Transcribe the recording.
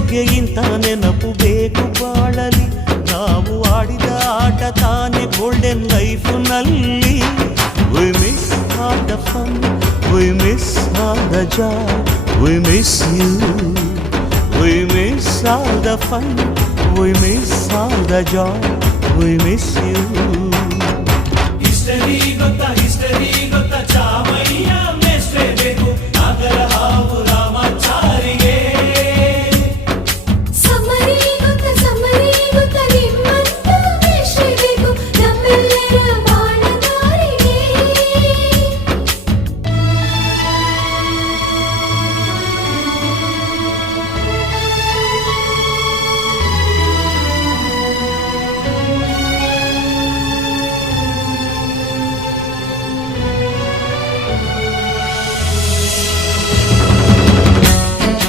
ಜೋಡಿಗೆ ಇಂಥ ನೆನಪು ಬೇಕು ಬಾಳಲಿ. ನಾವು ಆಡಿದ ಆಟ ತಾನೆ golden ಲೈಫ್ನಲ್ಲಿ. We miss all the fun, we miss all the joy, we miss you. We miss all the fun, we miss all the joy, we miss you. History gotta history.